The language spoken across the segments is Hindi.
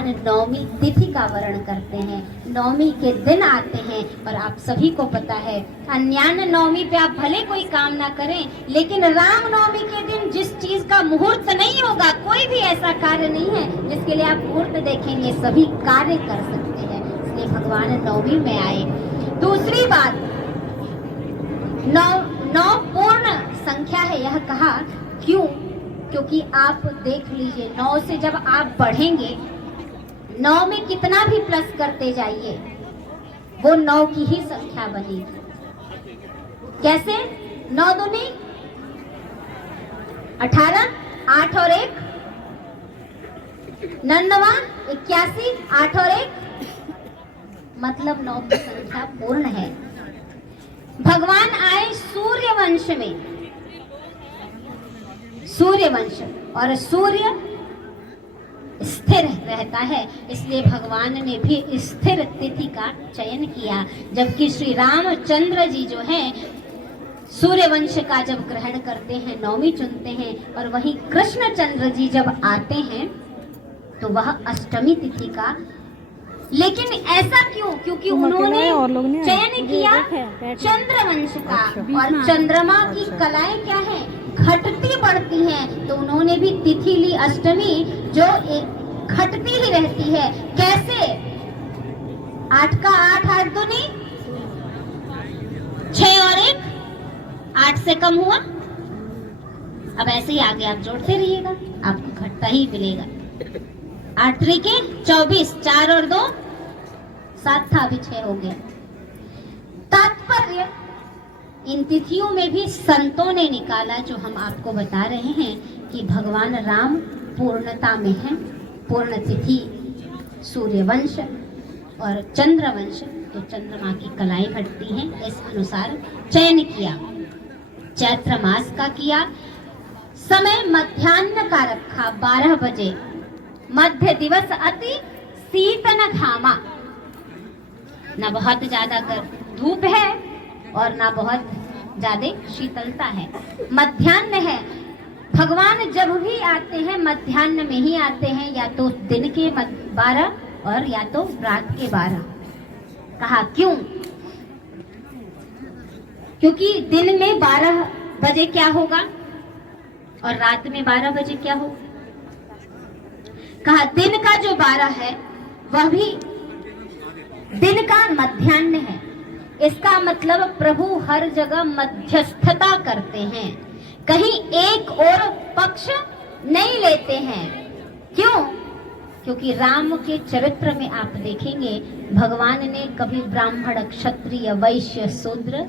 भगवान नवमी तिथि का वर्ण करते हैं, नवमी के दिन आते हैं। और आप सभी को पता है अन्यान्य नवमी पे आप भले कोई काम ना करें, लेकिन राम नवमी के दिन जिस चीज का मुहूर्त नहीं होगा, कोई भी ऐसा कार्य नहीं है जिसके लिए आप मुहूर्त देखेंगे, सभी कार्य कर सकते हैं, इसलिए भगवान नवमी में आए। दूसरी बात, नौ पूर्ण संख्या है, यह कहा क्यों? क्योंकि आप देख लीजिए 9 से जब आप बढ़ेंगे, 9 में कितना भी प्लस करते जाइए वो 9 की ही संख्या बनेगी। कैसे? 9 दूनी 18, 8 और 1 99, 81, 8 और 1 मतलब 9 की संख्या पूर्ण है। भगवान आए सूर्यवंश में, सूर्यवंश, और सूर्य स्थिर रहता है, इसलिए भगवान ने भी स्थिर तिथि का चयन किया। जबकि श्री रामचंद्र जी जो हैं सूर्यवंश का जब ग्रहण करते हैं, नवमी चुनते हैं, और वहीं कृष्णचंद्र जी जब आते हैं तो वह अष्टमी तिथि का। लेकिन ऐसा क्यों? क्योंकि उन्होंने चयन किया चंद्रवंश का, और चंद्रमा की कलाएं क्या है? घटती बढ़ती हैं, तो उन्होंने भी तिथि ली अष्टमी, जो एक घटती ही रहती है। कैसे? 8 का 8, 8 दूनी 6 और 1 8 से कम हुआ। अब ऐसे ही आगे आप जोड़ते रहिएगा, आपको घटता ही मिलेगा। 8 त्रिके 24, 4 और 2 7 था, अभी 6 हो गया। तात्पर्य इन तिथियों में भी संतों ने निकाला, जो हम आपको बता रहे हैं कि भगवान राम पूर्णता में है। पूर्ण तिथि सूर्यवंश और चंद्रवंश, तो चंद्रमा की कलाएं घटती हैं, इस अनुसार चयन किया। चैत्र मास का किया, समय मध्याह्न का रखा 12 बजे, मध्य दिवस अति शीतन घामा, न बहुत ज्यादा धूप है और ना बहुत ज्यादा शीतलता है, मध्याह्न है। भगवान जब भी आते हैं मध्याह्न में ही आते हैं, या तो दिन के 12 और या तो रात के 12। कहा क्यों? क्योंकि दिन में 12 बजे क्या होगा और रात में 12 बजे क्या होगा? कहा दिन का जो 12 है वह भी दिन का मध्याह्न है। इसका मतलब प्रभु हर जगह मध्यस्थता करते हैं, कहीं एक और पक्ष नहीं लेते हैं। क्यों? क्योंकि राम के चरित्र में आप देखेंगे भगवान ने कभी ब्राह्मण, क्षत्रिय, वैश्य, शूद्र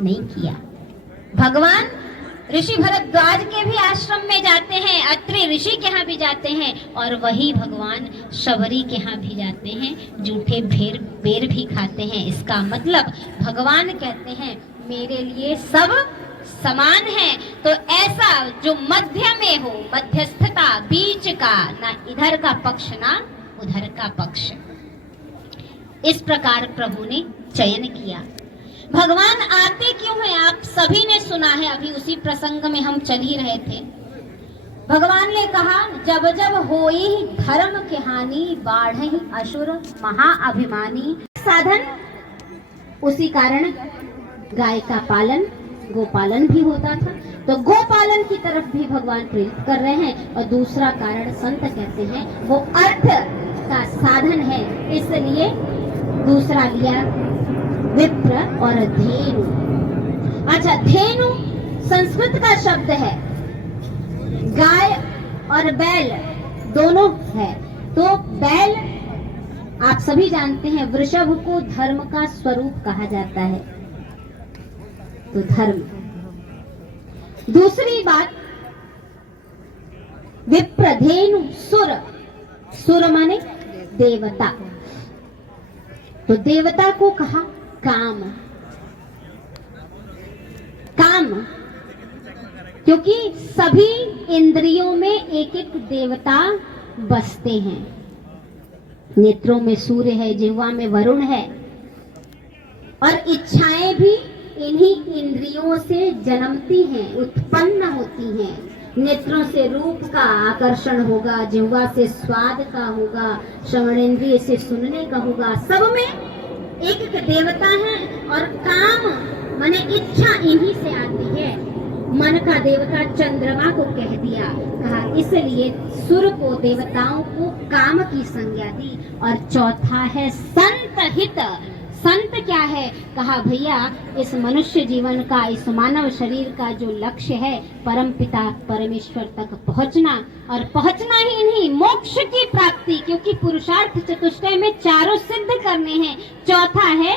नहीं किया। भगवान ऋषि भरद्वाज के भी आश्रम में जाते हैं, अत्रि ऋषि के यहाँ भी जाते हैं, और वही भगवान शबरी के यहाँ भी जाते हैं, जूठे बेर भी खाते हैं। इसका मतलब भगवान कहते हैं मेरे लिए सब समान है। तो ऐसा जो मध्य में हो, मध्यस्थता, बीच का, ना इधर का पक्ष ना उधर का पक्ष, इस प्रकार प्रभु ने चयन किया। भगवान आते क्यों हैं? आप सभी ने सुना है, अभी उसी प्रसंग में हम चल ही रहे थे। भगवान ने कहा जब जब होई धर्म के हानि, बाढ़हि असुर महाअभिमानी। साधन उसी कारण गाय का पालन, गोपालन भी होता था, तो गोपालन की तरफ भी भगवान प्रेरित कर रहे हैं। और दूसरा कारण संत कहते हैं वो अर्थ का साधन है, इसलिए दूसरा लिया विप्र और धेनु। अच्छा, धेनु संस्कृत का शब्द है, गाय और बैल दोनों है। तो बैल आप सभी जानते हैं वृषभ को धर्म का स्वरूप कहा जाता है, तो धर्म। दूसरी बात विप्र, धेनु, सुर, सुर माने देवता, तो देवता को कहा काम। काम क्योंकि सभी इंद्रियों में एक एक देवता बसते हैं। नेत्रों में सूर्य है, जिह्वा में वरुण है, और इच्छाएं भी इन्हीं इंद्रियों से जन्मती हैं, उत्पन्न होती हैं। नेत्रों से रूप का आकर्षण होगा, जिह्वा से स्वाद का होगा, श्रवणेंद्रिय से सुनने का होगा। सब में एक एक देवता है और काम माने इच्छा इन्हीं से आती है। मन का देवता चंद्रमा को कह दिया, कहा इसलिए सुर को, देवताओं को काम की संज्ञा दी। और चौथा है संत हित। संत क्या है? कहा भैया इस मनुष्य जीवन का, इस मानव शरीर का जो लक्ष्य है परम पिता परमेश्वर तक पहुंचना, और पहुंचना ही नहीं, मोक्ष की प्राप्ति, क्योंकि पुरुषार्थ चतुष्टय में चारों सिद्ध करने हैं। चौथा है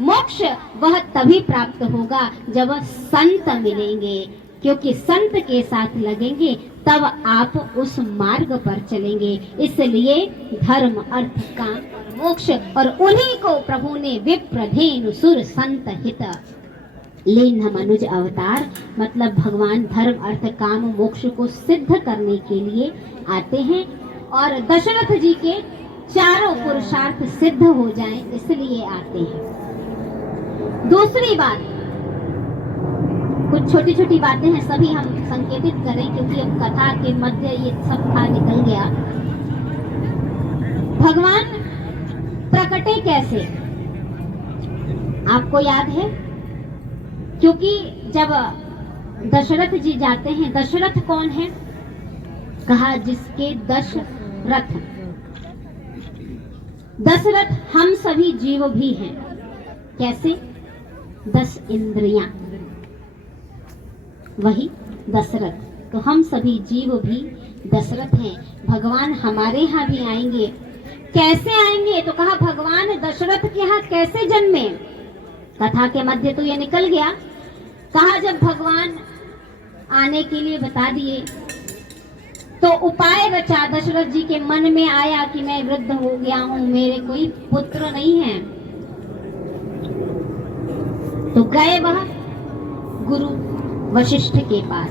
मोक्ष, वह तभी प्राप्त होगा जब संत मिलेंगे, क्योंकि संत के साथ लगेंगे तब आप उस मार्ग पर चलेंगे। इसलिए धर्म, अर्थ, काम और मोक्ष, और उन्हीं को प्रभु ने विप्रधेनु सुर संत हित लीन मनुज अवतार, मतलब भगवान धर्म, अर्थ, काम, मोक्ष को सिद्ध करने के लिए आते हैं और दशरथ जी के चारों पुरुषार्थ सिद्ध हो जाएं, इसलिए आते हैं। दूसरी बात, कुछ छोटी छोटी बातें हैं, सभी हम संकेतित करें क्योंकि अब कथा के मध्य ये सब था निकल गया। भगवान प्रकटे कैसे, आपको याद है? क्योंकि जब दशरथ जी जाते हैं, दशरथ कौन है? कहा जिसके 10 रथ। दशरथ हम सभी जीव भी हैं। कैसे? 10 इंद्रियां, वही दशरथ। तो हम सभी जीव भी दशरथ हैं। भगवान हमारे यहाँ भी आएंगे। कैसे आएंगे? तो कहा भगवान दशरथ के यहाँ कैसे जन्मे? कथा के मध्य तो ये निकल गया। कहा जब भगवान आने के लिए बता दिए तो उपाय रचा। दशरथ जी के मन में आया कि मैं वृद्ध हो गया हूं, मेरे कोई पुत्र नहीं है, तो गए वह गुरु वशिष्ठ के पास।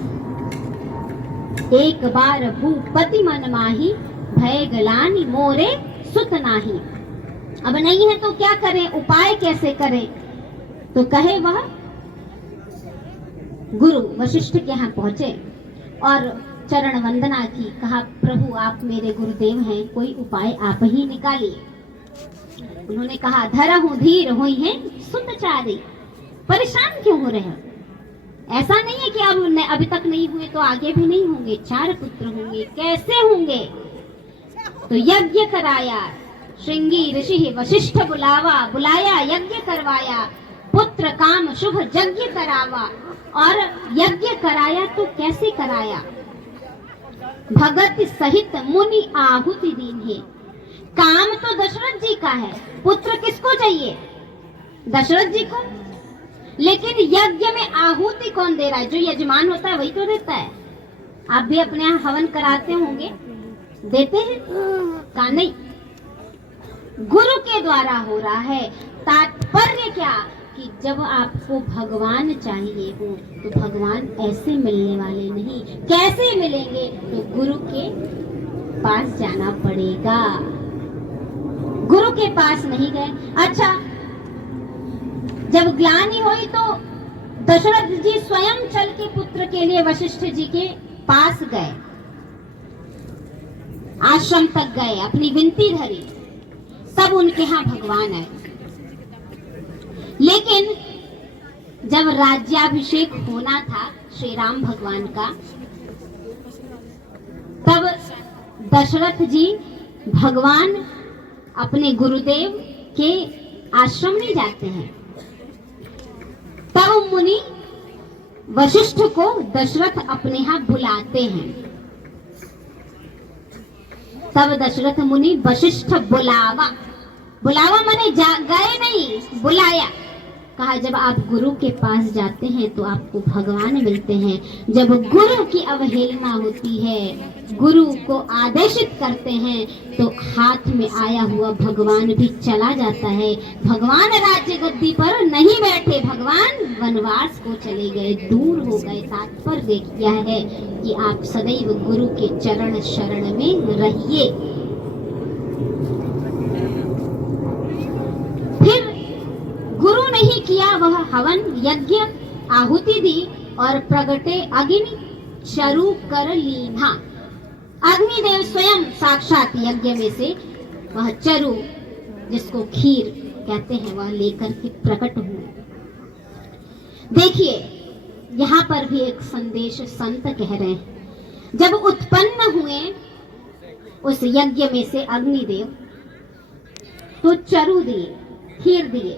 एक बार भूपति मन माही, भय गलानी मोरे सुत नाही। अब नहीं है तो क्या करें, उपाय कैसे करें? तो कहे वह गुरु वशिष्ठ के यहाँ पहुंचे और चरण वंदना की। कहा प्रभु आप मेरे गुरुदेव हैं, कोई उपाय आप ही निकालिए। उन्होंने कहा धरहु धीर हुई है सुतचारी। परेशान क्यों हो रहे हो? ऐसा नहीं है कि अब अभी तक नहीं हुए तो आगे भी नहीं होंगे। 4 पुत्र होंगे, कैसे होंगे? तो यज्ञ कराया, श्रृंगी ऋषि वशिष्ठ बुलाया, यज्ञ करवाया, पुत्र काम शुभ यज्ञ करावा। और यज्ञ कराया तो कैसे कराया? भगत सहित मुनि आहुति दीन है। काम तो दशरथ जी का है, पुत्र किसको चाहिए? दशरथ जी को। लेकिन यज्ञ में आहुति कौन दे रहा है? जो यजमान होता है वही तो देता है। आप भी अपने यहाँ हवन कराते होंगे, देते हैं? का नहीं, गुरु के द्वारा हो रहा है। तात्पर्य क्या कि जब आपको भगवान चाहिए हो तो भगवान ऐसे मिलने वाले नहीं। कैसे मिलेंगे? तो गुरु के पास जाना पड़ेगा। गुरु के पास नहीं गए। अच्छा, जब ग्लानि हुई तो दशरथ जी स्वयं चल के पुत्र के लिए वशिष्ठ जी के पास गए, आश्रम तक गए, अपनी विनती धरी, तब उनके यहाँ भगवान आए। लेकिन जब राज्याभिषेक होना था श्री राम भगवान का, तब दशरथ जी भगवान अपने गुरुदेव के आश्रम में जाते हैं। तब मुनि वशिष्ठ को दशरथ अपने यहाँ बुलाते हैं। तब दशरथ मुनि वशिष्ठ बुलावा माने गए नहीं, बुलाया। कहा जब आप गुरु के पास जाते हैं तो आपको भगवान मिलते हैं। जब गुरु की अवहेलना होती है, गुरु को आदेशित करते हैं, तो हाथ में आया हुआ भगवान भी चला जाता है। भगवान राज्य गद्दी पर नहीं बैठे, भगवान वनवास को चले गए, दूर हो गए। तात्पर्य यह है कि आप सदैव गुरु के चरण शरण में रहिए। फिर गुरु नहीं किया वह हवन, यज्ञ, आहुति दी और प्रगटे अग्नि, चरु कर लीन्हा। अग्निदेव स्वयं साक्षात यज्ञ में से वह चरु, जिसको खीर कहते हैं, वह लेकर के प्रकट हुए। देखिए यहाँ पर भी एक संदेश संत कह रहे हैं, जब उत्पन्न हुए उस यज्ञ में से अग्निदेव, तो चरु दिए, खीर दिए।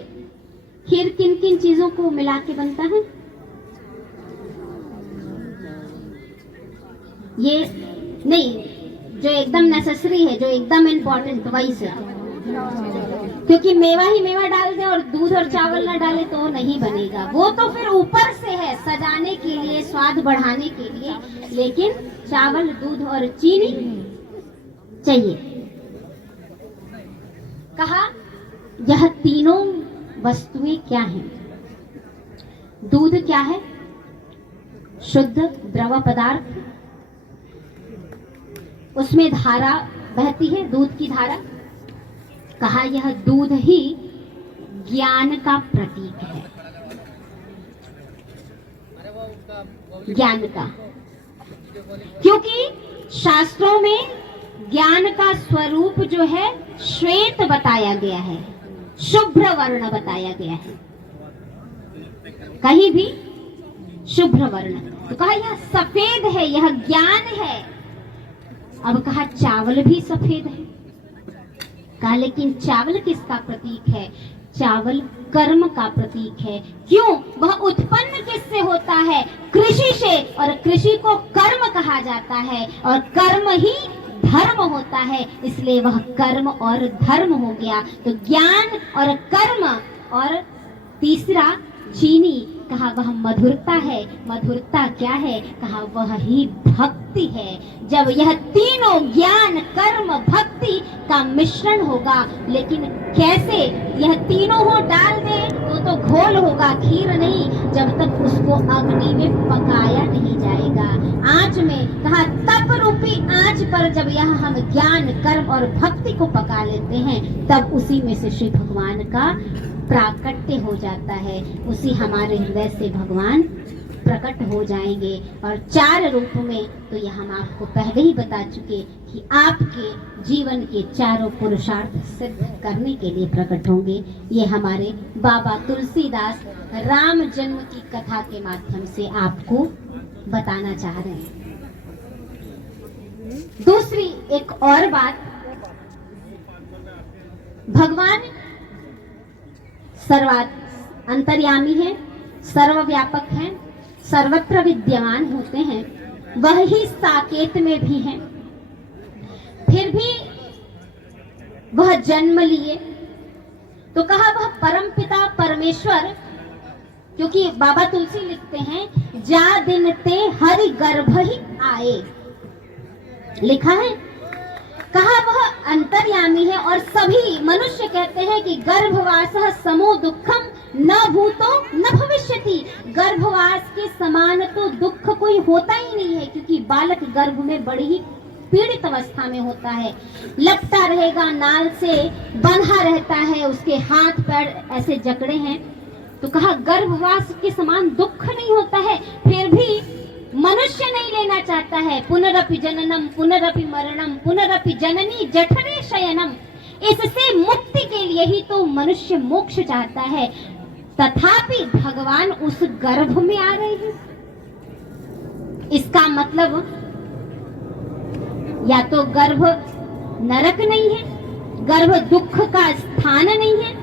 खीर किन किन चीजों को मिला के बनता है? ये नहीं, जो एकदम नेसेसरी है, जो एकदम इम्पोर्टेंट, वही से। क्योंकि मेवा ही मेवा डाल दे और दूध और चावल ना डाले तो नहीं बनेगा। वो तो फिर ऊपर से है, सजाने के लिए, स्वाद बढ़ाने के लिए, लेकिन चावल, दूध और चीनी चाहिए। कहा यह तीनों वस्तुएं क्या हैं? दूध क्या है? शुद्ध द्रव पदार्थ, उसमें धारा बहती है, दूध की धारा। कहा यह दूध ही ज्ञान का प्रतीक है, ज्ञान का। क्योंकि शास्त्रों में ज्ञान का स्वरूप जो है श्वेत बताया गया है, शुभ्र वर्ण बताया गया है, कहीं भी शुभ्र वर्ण। तो कहा यह सफेद है, यह ज्ञान है। अब कहा चावल भी सफेद है। कहा लेकिन चावल किसका प्रतीक है? चावल कर्म का प्रतीक है। क्यों? वह उत्पन्न किससे होता है? कृषि से, और कृषि को कर्म कहा जाता है, और कर्म ही धर्म होता है, इसलिए वह कर्म और धर्म हो गया। तो ज्ञान और कर्म, और तीसरा चीनी, कहा वह मधुरता है। मधुरता क्या है? कहा वह ही भक्ति है। जब यह तीनों ज्ञान, कर्म, भक्ति का मिश्रण होगा, लेकिन कैसे? यह तीनों हो डाल दे तो घोल होगा, खीर नहीं, जब तक उसको अग्नि में पकाया नहीं जाएगा, आंच में। कहा तप रूपी आंच पर जब यह हम ज्ञान, कर्म और भक्ति को पका लेते हैं, तब उसी में से श्री भगवान का प्राकट्य हो जाता है। उसी हमारे हृदय से भगवान प्रकट हो जाएंगे। और 4 रूप में, तो यह हम आपको पहले ही बता चुके कि आपके जीवन के चारों पुरुषार्थ सिद्ध करने के लिए प्रकट होंगे। ये हमारे बाबा तुलसीदास राम जन्म की कथा के माध्यम से आपको बताना चाह रहे हैं। दूसरी एक और बात, भगवान अंतर्यामी है, सर्वव्यापक है, सर्वत्र विद्यमान होते हैं, वह ही साकेत में भी हैं। फिर भी वह जन्म लिए, तो कहा वह परमपिता परमेश्वर, क्योंकि बाबा तुलसी लिखते हैं जा दिन ते हरि गर्भ ही आए, लिखा है। कहा वह अंतर्यामी है, और सभी मनुष्य कहते हैं कि गर्भवासः समो दुखम न भूतो न भविष्यति। गर्भवास के समान तो दुख कोई होता ही नहीं है, क्योंकि बालक गर्भ में बड़ी ही पीड़ित अवस्था में होता है, लपटा रहेगा, नाल से बंधा रहता है, उसके हाथ पैर ऐसे जकड़े हैं। तो कहा गर्भवास के समान दुख नहीं होता है, फिर भी मनुष्य नहीं लेना चाहता है। पुनरपि जननम पुनरपि मरणम पुनरपि जननी जठरे शयनम। इससे मुक्ति के लिए ही तो मनुष्य मोक्ष चाहता है, तथापि भगवान उस गर्भ में आ रहे हैं। इसका मतलब या तो गर्भ नरक नहीं है, गर्भ दुख का स्थान नहीं है,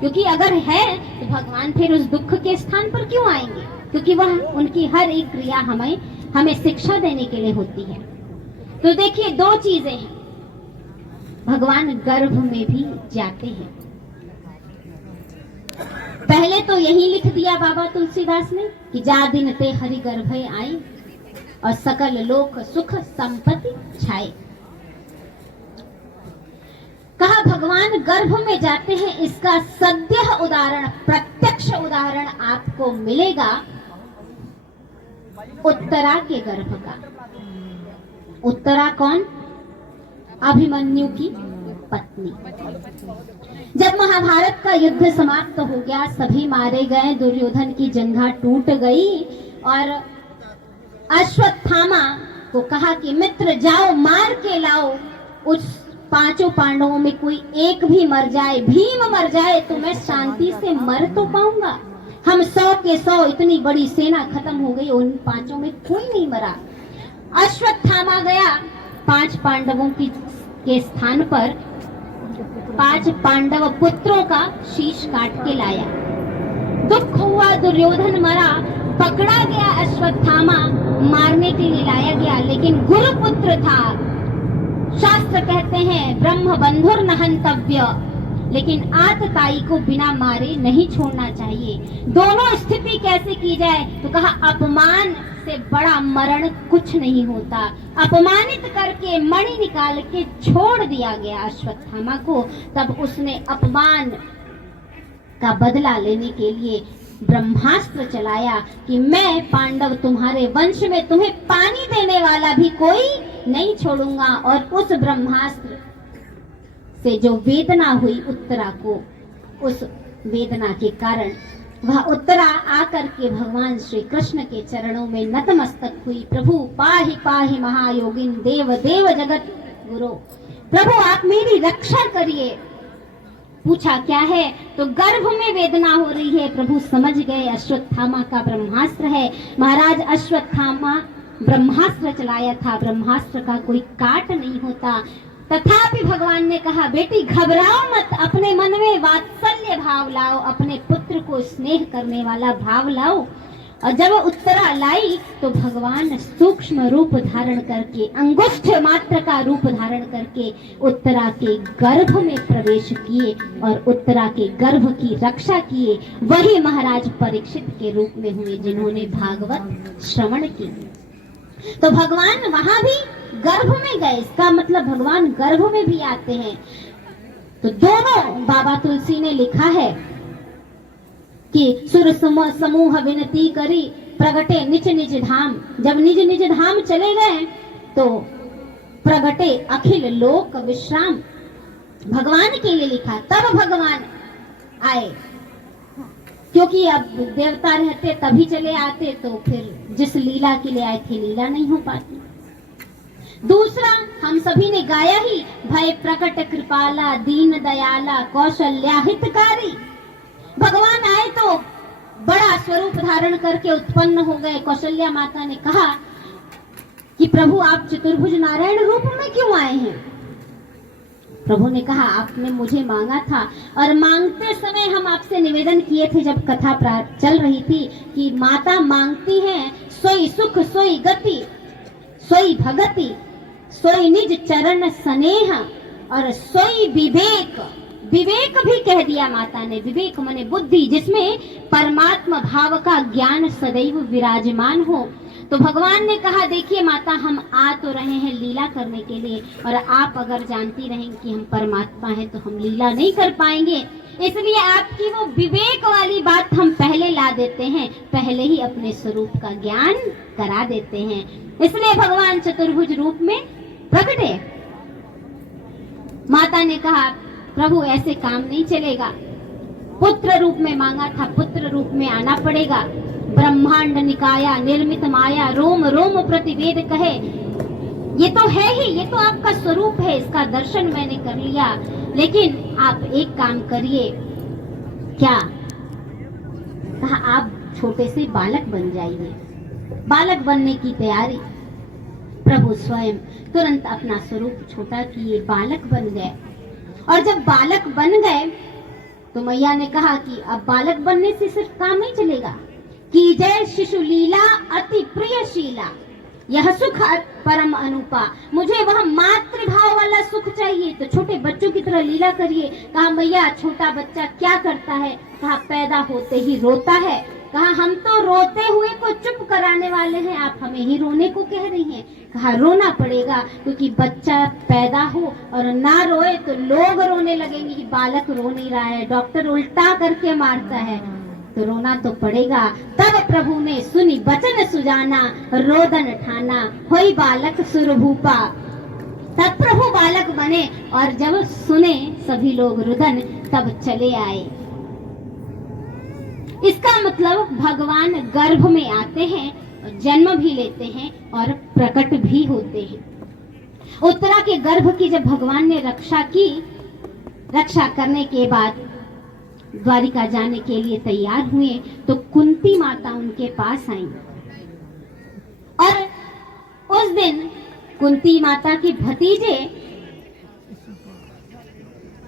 क्योंकि अगर है तो भगवान फिर उस दुख के स्थान पर क्यों आएंगे? क्योंकि वह उनकी हर एक क्रिया हमें शिक्षा देने के लिए होती है। तो देखिए 2 चीजें हैं, भगवान गर्भ में भी जाते हैं। पहले तो यही लिख दिया बाबा तुलसीदास ने कि जा दिन ते हरि गर्भ आए और सकल लोक सुख संपत्ति छाए। कहा भगवान गर्भ में जाते हैं, इसका सद्य उदाहरण, प्रत्यक्ष उदाहरण आपको मिलेगा उत्तरा के गर्भ का। उत्तरा कौन? अभिमन्यु की पत्नी। जब महाभारत का युद्ध समाप्त हो गया, सभी मारे गए, दुर्योधन की जंघा टूट गई और अश्वत्थामा को कहा कि मित्र जाओ मार के लाओ, उस 5 पांडवों में कोई एक भी मर जाए, भीम मर जाए तो मैं शांति से मर तो पाऊंगा। हम 100 के 100 इतनी बड़ी सेना खत्म हो गई, उन 5 में कोई नहीं मरा। अश्वत्थामा गया 5 पांडवों के स्थान पर 5 पांडव पुत्रों का शीश काट के लाया। दुख हुआ, दुर्योधन मरा, पकड़ा गया अश्वत्थामा, मारने के लिए लाया गया, लेकिन गुरुपुत्र था। शास्त्र कहते हैं ब्रह्म बंधुर न हंतव्य, लेकिन आतताई को बिना मारे नहीं छोड़ना चाहिए। दोनों स्थिति कैसे की जाए तो कहा अपमान से बड़ा मरण कुछ नहीं होता। अपमानित करके मणि निकाल के छोड़ दिया गया अश्वत्थामा को। तब उसने अपमान का बदला लेने के लिए ब्रह्मास्त्र चलाया कि मैं पांडव तुम्हारे वंश में तुम्हें पानी देने वाला भी कोई नहीं छोड़ूंगा। और उस ब्रह्मास्त्र से जो वेदना हुई उत्तरा को, उस वेदना के कारण वह उत्तरा आकर के भगवान श्री कृष्ण के चरणों में नतमस्तक हुई। प्रभु पाहि पाहि महायोगिन देव देव जगत गुरु, प्रभु आप मेरी रक्षा करिए। पूछा क्या है तो गर्भ में वेदना हो रही है। प्रभु समझ गए अश्वत्थामा का ब्रह्मास्त्र है। महाराज अश्वत्थामा ब्रह्मास्त्र चलाया था, ब्रह्मास्त्र का कोई काट नहीं होता। तथापि भगवान ने कहा बेटी घबराओ मत, अपने मन में वात्सल्य भाव लाओ, अपने पुत्र को स्नेह करने वाला भाव लाओ। और जब उत्तरा लाई तो भगवान सूक्ष्म रूप धारण करके, अंगुष्ठ मात्र का रूप धारण करके उत्तरा के गर्भ में प्रवेश किए और उत्तरा के गर्भ की रक्षा किए। वही महाराज परीक्षित के रूप में हुए जिन्होंने भागवत श्रवण की। तो भगवान वहां भी गर्भ में गए, इसका मतलब भगवान गर्भ में भी आते हैं। तो दोनों बाबा तुलसी ने लिखा है कि सुर समूह विनती करी प्रगटे निज निज धाम। जब निज निज धाम चले गए तो प्रगटे अखिल लोक विश्राम, भगवान के लिए लिखा। तब भगवान आए, क्योंकि अब देवता रहते तभी चले आते, तो फिर जिस लीला के लिए आए थे लीला नहीं हो पाती। दूसरा हम सभी ने गाया ही, भय प्रकट कृपाला दीन दयाला कौशल्या हितकारी। भगवान आए तो बड़ा स्वरूप धारण करके उत्पन्न हो गए। कौशल्या माता ने कहा कि प्रभु आप चतुर्भुज नारायण रूप में क्यों आए हैं? प्रभु ने कहा आपने मुझे मांगा था, और मांगते समय हम आपसे निवेदन किए थे जब कथा चल रही थी कि माता मांगती हैं सोई सुख सोई गति सोई भगति सोई निज चरण स्नेह और सोई विवेक। विवेक भी कह दिया माता ने, विवेक माने बुद्धि, जिसमें परमात्मा भाव का ज्ञान सदैव विराजमान हो। तो भगवान ने कहा देखिए माता हम आ तो रहे हैं लीला करने के लिए, और आप अगर जानती रहेंगे कि हम परमात्मा हैं तो हम लीला नहीं कर पाएंगे, इसलिए आपकी वो विवेक वाली बात हम पहले ला देते हैं, पहले ही अपने स्वरूप का ज्ञान करा देते हैं। इसलिए भगवान चतुर्भुज रूप में प्रकटे। माता ने कहा प्रभु ऐसे काम नहीं चलेगा, पुत्र रूप में मांगा था, पुत्र रूप में आना पड़ेगा। ब्रह्मांड निकाया निर्मित माया रोम रोम प्रतिवेद कहे, ये तो है ही, ये तो आपका स्वरूप है, इसका दर्शन मैंने कर लिया। लेकिन आप एक काम करिए। क्या? कहा आप छोटे से बालक बन जाइए। बालक बनने की तैयारी। प्रभु स्वयं तुरंत अपना स्वरूप छोटा किए, बालक बन गए। और जब बालक बन गए तो मैया ने कहा कि अब बालक बनने से सिर्फ काम नहीं चलेगा, कि जय शिशु लीला अति प्रियशीला, यह सुख परम अनुपा। मुझे वह मातृभाव वाला सुख चाहिए, तो छोटे बच्चों की तरह लीला करिए। कहा मैया छोटा बच्चा क्या करता है? कहा पैदा होते ही रोता है। कहा हम तो रोते हुए को चुप कराने वाले हैं, आप हमें ही रोने को कह रही हैं। कहा रोना पड़ेगा, क्योंकि बच्चा पैदा हो और ना रोए तो लोग रोने लगेंगे कि बालक रो नहीं रहा है, डॉक्टर उल्टा करके मारता है, तो रोना तो पड़ेगा। तब प्रभु ने सुनी बचन सुजाना, रोदन ठाना, होई बालक सुरभूपा। तब प्रभु बालक बने, और जब सुने सभी लोग रुदन, तब चले आए। इसका मतलब भगवान गर्भ में आते हैं जन्म भी लेते हैं और प्रकट भी होते हैं। उत्तरा के गर्भ की जब भगवान ने रक्षा की, रक्षा करने के बाद द्वारिका जाने के लिए तैयार हुए तो कुंती माता उनके पास आई और उस दिन कुंती माता के भतीजे,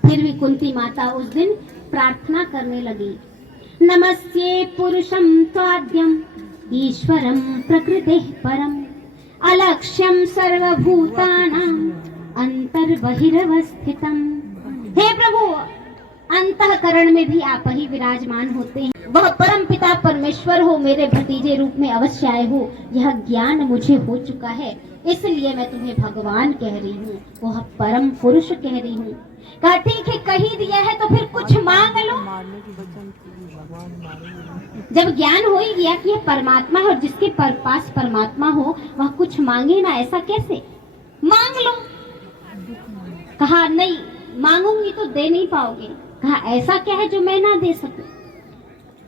फिर भी कुंती माता उस दिन प्रार्थना करने लगी, नमस्ये पुरुषं त्वाद्यं ईश्वरं प्रकृतेः परम् अलक्ष्यं सर्वभूतानां अंतर्बहिरवस्थितम्। हे प्रभु, अंतःकरण में भी आप ही विराजमान होते हैं, वह परम पिता परमेश्वर हो, मेरे भतीजे रूप में अवश्य आए हो, यह ज्ञान मुझे हो चुका है, इसलिए मैं तुम्हें भगवान कह रही हूँ, वह परम पुरुष कह रही हूँ। कहा ठीक है, कह ही दिया है तो फिर कुछ मांग लो। जब ज्ञान हो ही गया कि यह परमात्मा है और जिसके पास परमात्मा हो वह कुछ मांगे ना, ऐसा कैसे? मांग लो। कहा नहीं, मांगूंगी तो दे नहीं पाओगे। कहा ऐसा क्या है जो मैं ना दे सकूं?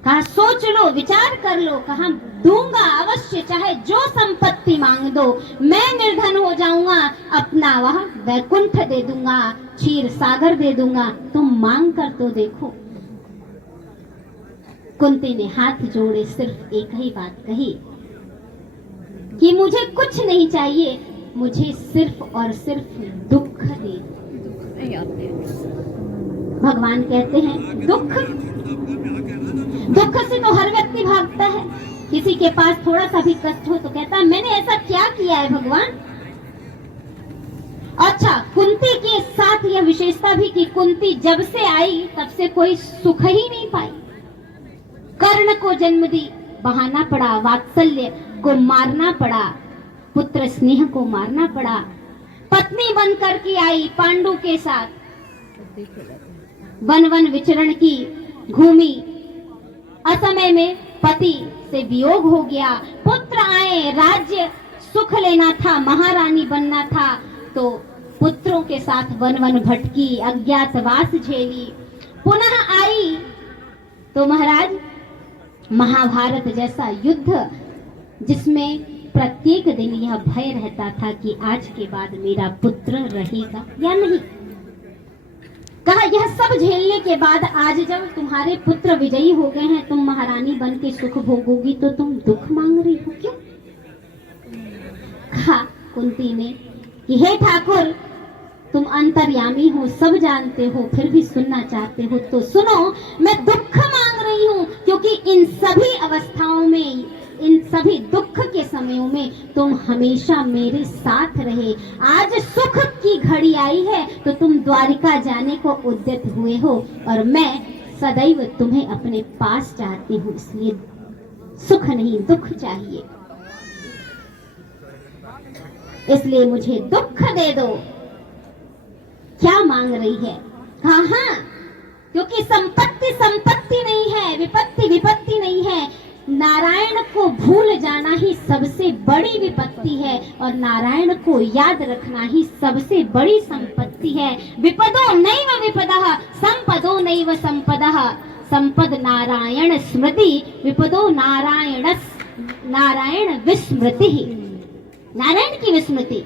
कहा सोच लो, विचार कर लो। कहा दूंगा अवश्य, चाहे जो संपत्ति मांग दो, मैं निर्धन हो जाऊंगा, अपना वह वैकुंठ दे दूंगा, क्षीर सागर दे दूंगा, तुम मांग कर तो देखो। कुंती ने हाथ जोड़े सिर्फ एक ही बात कही कि मुझे कुछ नहीं चाहिए, मुझे सिर्फ और सिर्फ दुख दे। भगवान कहते हैं दुख, दुख से तो हर व्यक्ति भागता है। किसी के पास थोड़ा सा भी कष्ट हो तो कहता है मैंने ऐसा क्या किया है भगवान। अच्छा, कुंती के साथ यह विशेषता भी कि कुंती जब से आई तब से कोई सुख ही नहीं पाई। कर्ण को जन्म दी, बहाना पड़ा, वात्सल्य को मारना पड़ा, पुत्र स्नेह को मारना पड़ा, पत्नी बनकर के आई पांडु के साथ, वन वन विचरण की, घूमी, असमय में पति से वियोग हो गया, पुत्र आए, राज्य सुख लेना था, महारानी बनना था, तो पुत्रों के साथ वन वन भटकी, अज्ञातवास झेली, पुनः आई तो महाराज महाभारत जैसा युद्ध जिसमें प्रत्येक दिन यह भय रहता था कि आज के बाद मेरा पुत्र रहेगा या नहीं। कहा यह सब झेलने के बाद आज जब तुम्हारे पुत्र विजयी हो गए हैं, तुम महारानी बन के सुख भोगोगी तो तुम दुख मांग रही हो क्यों? कहा कुंती ने कि हे ठाकुर, तुम अंतर्यामी हो, सब जानते हो, फिर भी सुनना चाहते हो तो सुनो। मैं दुख मांग रही हूँ क्योंकि इन सभी अवस्थाओं में, इन सभी दुख के समयों में तुम हमेशा मेरे साथ रहे। आज सुख की घड़ी आई है तो तुम द्वारिका जाने को उद्यत हुए हो और मैं सदैव तुम्हें अपने पास चाहती हूँ, इसलिए सुख नहीं दुख चाहिए, इसलिए मुझे दुख दे दो। क्या मांग रही है? कहा क्योंकि संपत्ति संपत्ति नहीं है, विपत्ति विपत्ति नहीं है, नारायण को भूल जाना ही सबसे बड़ी विपत्ति है और नारायण को याद रखना ही सबसे बड़ी संपत्ति है। विपदो नैव विपदः संपदो नैव संपदः, संपद नारायण स्मृति, विपदो नारायण विस्मृति, नारायण की विस्मृति।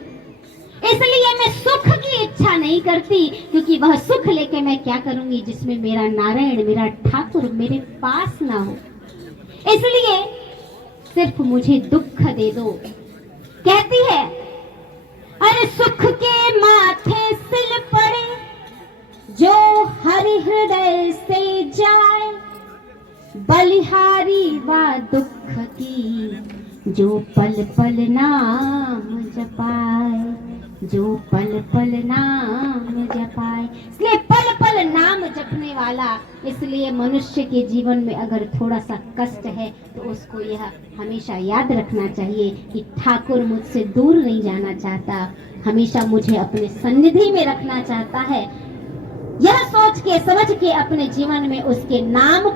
इसलिए मैं सुख की इच्छा नहीं करती क्योंकि वह सुख लेके मैं क्या करूंगी जिसमें मेरा नारायण, मेरा ठाकुर मेरे पास ना हो। इसलिए सिर्फ मुझे दुख दे दो। कहती है अरे सुख के माथे सिल पड़े जो हरि हृदय से जाए, बलिहारी व दुख की जो पल पल नाम जपाए, जो पल पल नाम जपाए। इसलिए पल पल नाम जपने वाला, इसलिए मनुष्य के जीवन में अगर थोड़ा सा कष्ट है तो उसको यह हमेशा याद रखना चाहिए कि ठाकुर मुझसे दूर नहीं जाना चाहता, हमेशा मुझे अपने सन्निधि में रखना चाहता है। यह सोच के समझ के अपने जीवन में उसके नाम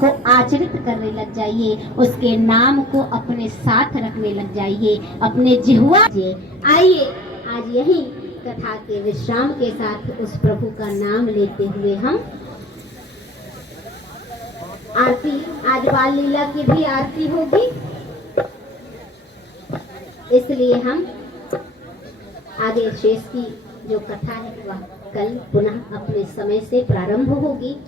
को आचरित करने लग जाइए, उसके नाम को अपने साथ रखने लग जाइए, अपने जिह्वा। आइए आज यही कथा के विश्राम के साथ उस प्रभु का नाम लेते हुए हम आरती, आज बाल लीला की भी आरती होगी। इसलिए हम आगे शेष की जो कथा है वह कल पुनः अपने समय से प्रारंभ होगी।